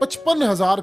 55,000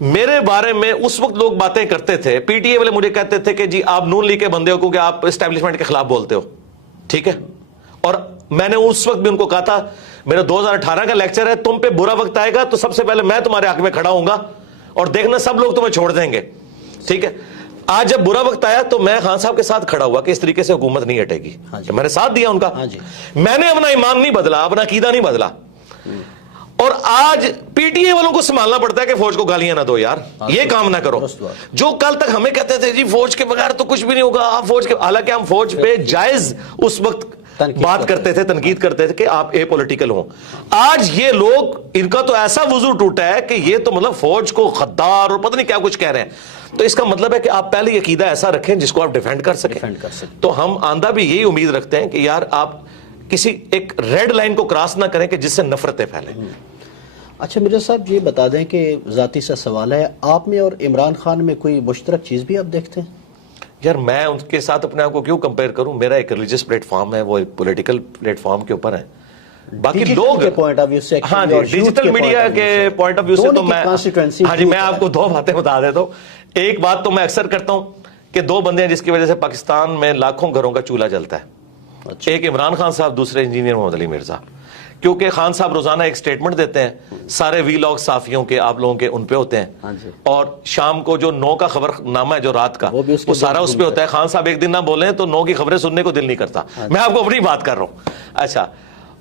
میرے بارے میں اس وقت لوگ باتیں کرتے تھے, پی ٹی اے والے مجھے کہتے تھے کہ جی آپ نون لیگ کے بندے ہو کیونکہ آپ اسٹیبلشمنٹ کے خلاف بولتے ہو, ٹھیک ہے, اور میں نے اس وقت بھی ان کو کہا تھا میرا 2018 کا لیکچر ہے, تم پہ برا وقت آئے گا تو سب سے پہلے میں تمہارے حق میں کھڑا ہوں گا اور دیکھنا سب لوگ تمہیں چھوڑ دیں گے, ٹھیک ہے. آج جب برا وقت آیا تو میں خان صاحب کے ساتھ کھڑا ہوا کہ اس طریقے سے حکومت نہیں ہٹے گی, میں نے ساتھ دیا ان کا, میں نے اپنا ایمان نہیں بدلا, اپنا عقیدہ نہیں بدلا. اور آج پی ٹی اے والوں کو سنبھالنا پڑتا ہے کہ فوج کو گالیاں نہ دو یار, یہ کام نہ کرو. جو کل تک ہمیں کہتے تھے جی فوج کے بغیر تو کچھ بھی نہیں ہوگا, آپ فوج کے, حالانکہ ہم فوج پہ جائز اس وقت بات کرتے تھے, تنقید کرتے تھے کہ آپ اے پولیٹیکل ہوں. آج یہ لوگ, ان کا تو ایسا وضو ٹوٹا ہے کہ یہ تو مطلب فوج کو غدار اور پتہ نہیں کیا کچھ کہہ رہے ہیں. تو اس کا مطلب ہے کہ آپ پہلے یہ عقیدہ ایسا رکھیں جس کو آپ ڈیفینڈ کر سکیں. تو ہم آندہ بھی یہی امید رکھتے ہیں کہ یار آپ کسی ایک ریڈ لائن کو کراس نہ کریں کہ جس سے نفرتیں پھیلیں. اچھا مرزا صاحب یہ بتا دیں کہ ذاتی سا سوال ہے, آپ میں اور عمران خان میں کوئی مشترک چیز بھی آپ دیکھتے ہیں؟ یار میں ان کے ساتھ اپنے آپ کو کیوں کمپیئر کروں, میرا ایک ریلیجس پلیٹ فارم ہے, وہ ایک پولیٹیکل پلیٹ فارم کے اوپر ہے. باقی لوگ ہاں جی ڈیجیٹل میڈیا کے پوائنٹ آف ویو سے تو میں, ہاں جی میں آپ کو دو باتیں بتا دیتا ہوں. ایک بات تو میں اکثر کرتا ہوں کہ دو بندے ہیں جس کی وجہ سے پاکستان میں لاکھوں گھروں کا چولہا جلتا ہے, ایک عمران خان صاحب, دوسرے انجینئر محمد علی مرزا. کیونکہ خان صاحب روزانہ ایک سٹیٹمنٹ دیتے ہیں, سارے وی لاگ صحافیوں کے, آپ لوگوں کے ان پہ ہوتے ہیں, اور شام کو جو 9 کا خبر نامہ ہے جو رات کا, وہ سارا اس پہ ہوتا ہے. خان صاحب ایک دن نہ بولیں تو 9 کی خبریں سننے کو دل نہیں کرتا. میں آپ کو اپنی بات کر رہا ہوں. اچھا,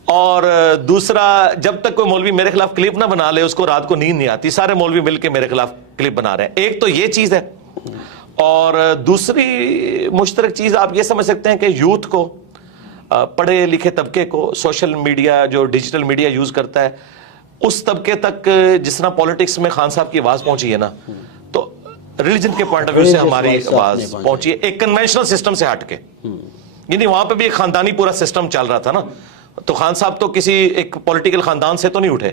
اور دوسرا, جب تک کوئی مولوی میرے خلاف کلپ نہ بنا لے اس کو رات کو نیند نہیں آتی. سارے مولوی مل کے میرے خلاف کلپ بنا رہے ہیں. ایک تو یہ چیز ہے, اور دوسری مشترک چیز آپ یہ سمجھ سکتے ہیں کہ یوتھ کو, پڑھے لکھے طبقے کو, سوشل میڈیا جو ڈیجیٹل میڈیا یوز کرتا ہے اس طبقے تک جس طرح پالیٹکس میں خان صاحب کی آواز پہنچی ہے نا, تو ریلیجن کے پوائنٹ آف ویو سے ہماری آواز پہنچی ہے ایک کنونشنل سسٹم سے ہٹ کے. یعنی وہاں پہ بھی ایک خاندانی پورا سسٹم چل رہا تھا نا, تو خان صاحب تو کسی ایک پولیٹیکل خاندان سے تو نہیں اٹھے,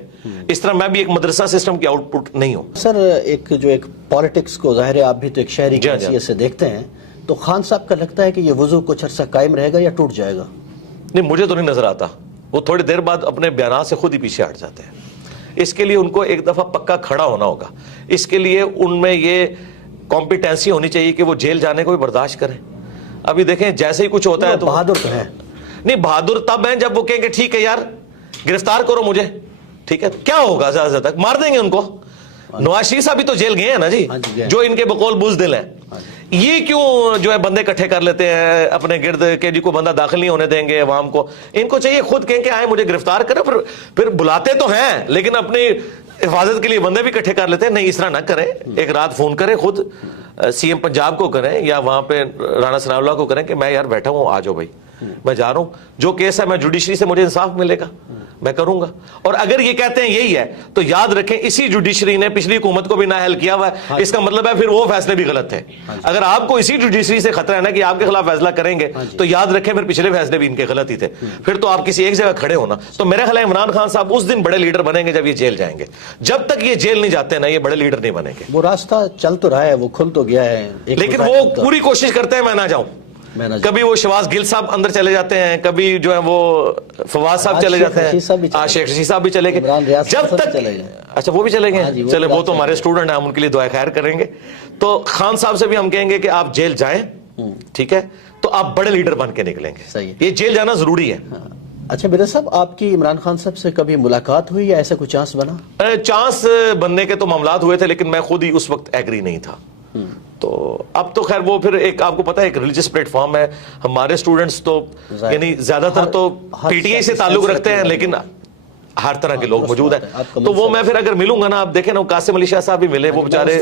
اس طرح میں بھی ایک مدرسہ سسٹم کی آؤٹ پٹ نہیں ہوں. سر ایک جو ایک پالیٹکس کو, ظاہر ہے آپ بھی تو ایک شہری کی حیثیت سے دیکھتے ہیں, تو خان صاحب کا لگتا ہے کہ یہ وضو کچھ عرصہ قائم رہے گا یا ٹوٹ جائے گا؟ نہیں, مجھے تو نہیں نظر آتا. وہ تھوڑی دیر بعد اپنے بیانات سے خود ہی پیچھے ہٹ جاتے ہیں. اس کے لیے ان کو ایک دفعہ پکا کھڑا ہونا ہوگا. اس کے لیے ان میں یہ کمپیٹنسی ہونی چاہیے کہ وہ جیل جانے کو بھی برداشت کریں. ابھی دیکھیں جیسے ہی کچھ ہوتا ہے تو بہادر تو ہے نہیں, بہادر تب ہیں جب وہ کہیں گے ٹھیک ہے یار گرفتار کرو مجھے, ٹھیک ہے, کیا ہوگا زیادہ سے زیادہ مار دیں گے ان کو. نواز شریف صاحب بھی تو جیل گئے ہیں نا جی, جو ان کے بقول بزدل ہیں. یہ کیوں جو ہے بندے اکٹھے کر لیتے ہیں اپنے گرد کہ جی کو بندہ داخل نہیں ہونے دیں گے عوام کو. ان کو چاہیے خود کہیں کہ آئے مجھے گرفتار کریں, پھر بلاتے تو ہیں لیکن اپنی حفاظت کے لیے بندے بھی اکٹھے کر لیتے ہیں. نہیں, اس طرح نہ کریں. ایک رات فون کریں خود سی ایم پنجاب کو کریں یا وہاں پہ رانا ثناء اللہ کو کریں کہ میں یار بیٹھا ہوں, آ جاؤ بھائی, میں جا رہا ہوں, جو کیس ہے میں جوڈیشری سے مجھے انصاف ملے گا میں کروں گا. اور اگر یہ کہتے ہیں یہی ہے تو یاد رکھیں اسی جوڈیشری نے پچھلی حکومت کو بھی نااہل کیا ہوا ہے. اس کا مطلب ہے پھر وہ فیصلے بھی غلط تھے. اگر آپ کو اسی جوڈیشری سے خطرہ ہے نا کہ آپ کے خلاف فیصلہ کریں گے تو یاد رکھیں پھر پچھلے فیصلے بھی ان کے غلط ہی تھے. پھر تو آپ کسی ایک جگہ کھڑے ہونا. تو میرا خیال ہے عمران خان صاحب اس دن بڑے لیڈر بنیں گے جب یہ جیل جائیں گے. جب تک یہ جیل نہیں جاتے نا یہ بڑے لیڈر نہیں بنیں گے. وہ راستہ چل تو رہا ہے, وہ کھل تو گیا ہے, لیکن وہ پوری کوشش کرتے ہیں میں نہ جاؤں. کبھی وہ شہباز گل صاحب اندر چلے جاتے ہیں, کبھی جو ہے وہ فواز صاحب چلے جاتے ہیں, شیخ رشید صاحب بھی چلے گئے. جب تک اچھا وہ بھی چلے گئے, چلے وہ تو ہمارے اسٹوڈنٹ ہیں, ہم ان کے لیے دعا خیر کریں گے. تو خان صاحب سے بھی ہم کہیں گے کہ آپ جیل جائیں, ٹھیک ہے, تو آپ بڑے لیڈر بن کے نکلیں گے. یہ جیل جانا ضروری ہے. اچھا مرزا صاحب, آپ کی عمران خان صاحب سے کبھی ملاقات ہوئی یا ایسا کوئی چانس بنا؟ چانس بننے کے تو معاملات ہوئے تھے لیکن میں خود ہی اس وقت ایگری نہیں تھا. تو اب تو خیر وہ پھر ایک آپ کو پتا ہے ایک ریلیجس پلیٹ فارم ہے. ہمارے اسٹوڈنٹس تو یعنی زیادہ تر تو پی ٹی آئی سے تعلق رکھتے ہیں لیکن ہر طرح کے لوگ موجود ہیں. تو وہ میں پھر اگر ملوں گا نا, آپ دیکھیں نا قاسم علی شاہ صاحب بھی ملے, وہ بیچارے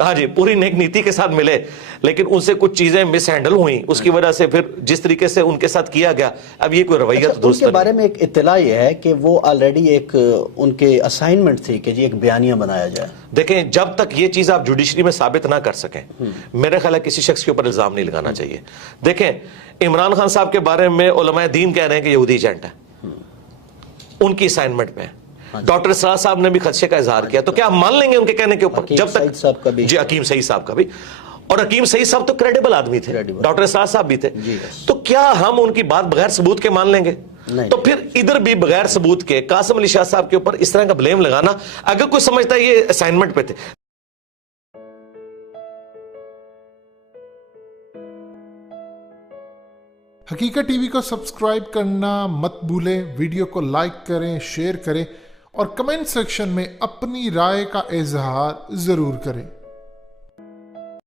ہاں جی پوری نیک نیتی کے ساتھ ملے, لیکن ان سے کچھ چیزیں مس ہینڈل ہوئیں, اس کی وجہ سے پھر جس طریقے سے ان کے ساتھ کیا گیا اب یہ کوئی رویہ درست نہیں. ان کے بارے میں ایک اطلاع یہ ہے کہ وہ آلریڈی ایک ان کے اسائنمنٹ تھی کہ جی ایک بیانیہ بنایا جائے. دیکھیں جب تک یہ چیز آپ جوڈیشری میں ثابت نہ کر سکیں میرا خیال ہے کسی شخص کے اوپر الزام نہیں لگانا چاہیے. دیکھیں عمران خان صاحب کے بارے میں علماء دین کہہ رہے ہیں کہ یہودی ایجنٹ ہے, ان کی اسائنمنٹ میں. ڈاکٹر اسرار صاحب نے بھی خدشے کا اظہار کیا, تو کیا ہم مان لیں گے ان کے کہنے کے اوپر؟ جب تک جی حکیم سعید صاحب کا بھی, اور حکیم سعید صاحب تو کریڈیبل آدمی تھے, ڈاکٹر اسرار صاحب بھی تھے, تو کیا ہم ان کی بات بغیر ثبوت کے مان لیں گے؟ تو پھر ادھر بھی بغیر ثبوت کے قاسم علی شاہ صاحب کے اوپر اس طرح کا بلیم لگانا, اگر کوئی سمجھتا ہے یہ اسائنمنٹ پہ تھے, حقیقت ٹی وی کو سبسکرائب کرنا مت بھولیں، ویڈیو کو لائک کریں، شیئر کریں اور کمنٹ سیکشن میں اپنی رائے کا اظہار ضرور کریں۔